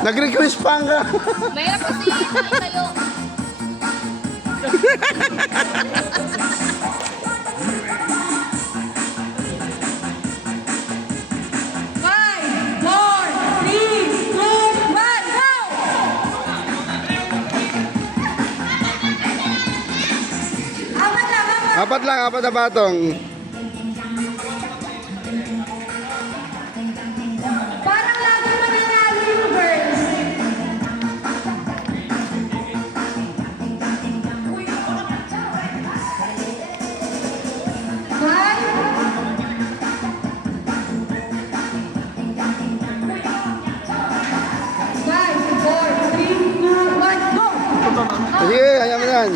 Nag-request pa nga. Mahirap kasi tayo. Apat lang, apat na batong. Parang lagi mananalo yung girls. Five, four, three, two, one, go! Sige, ayaw mo yan.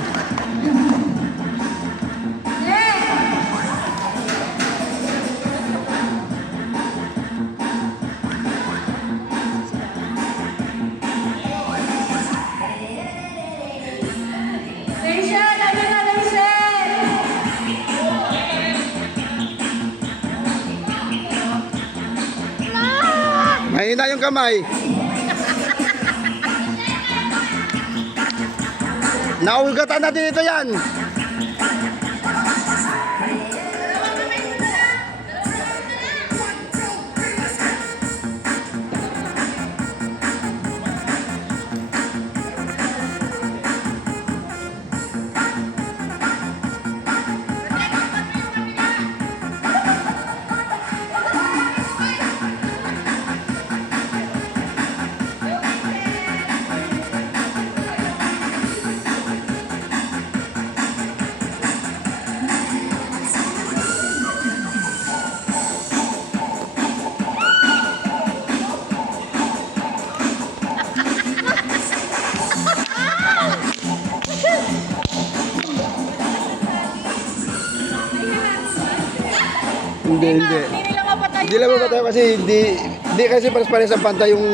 Rachel, ano na, Rachel? Mahina yung kamay. Naulgatan natin ito yan. Hindi. Hindi nila mapatay. Hindi lang mapatay kasi hindi kasi pares-pares ang pantay yung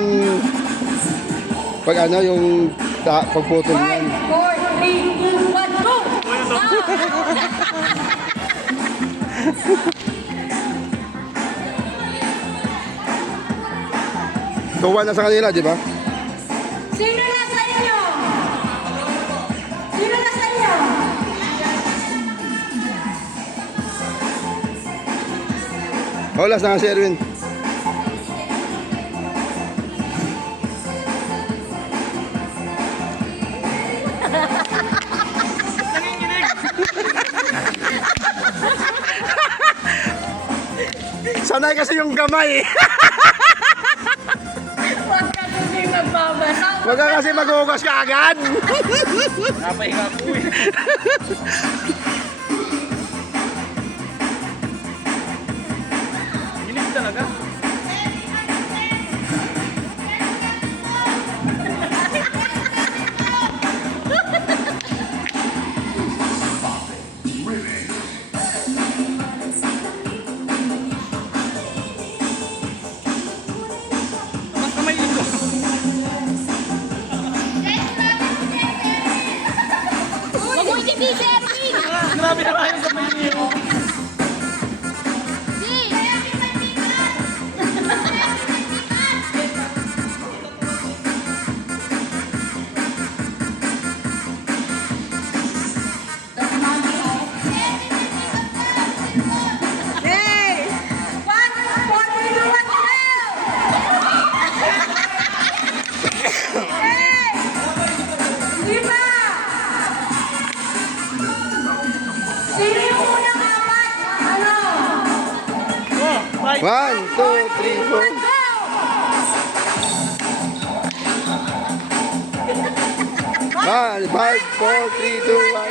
pag ano yung pagputol Five, yan. four, three, two, one, go! Tuwa na sa kanila, di ba? Sino na sa inyo? Sino na sa inyo? Olas na nga si Erwin. Sanay kasi yung kamay. Huwag ka kasi magbabasa. Huwag ka kasi maghugas ka agad. Napahinga ko eh. Ginig talaga. Mas kamay ito. Huwag mo hindi Sherwin. Grabe na kayo sa may niyo. Hey! One, four, three, two, one, go! Hey! Di ba? Sino yung unang apat? Ano? Oh, bye. 1, 2, 3, 4. One, go! One, 5, 4, 3, 2, 1.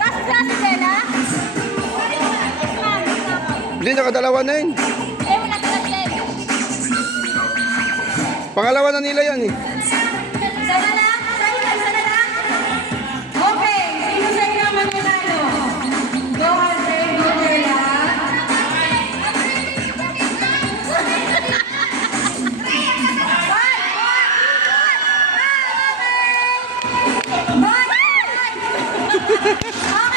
Last class, Bella? Hindi, nakadalawa na yun. Eh, wala ka na Jen. Pangalawa na nila yan eh. Sana lang? Sana lang? Okay, sino sa inyo ang mananalo? Go, Andre, go, Bella. Bye! Bye!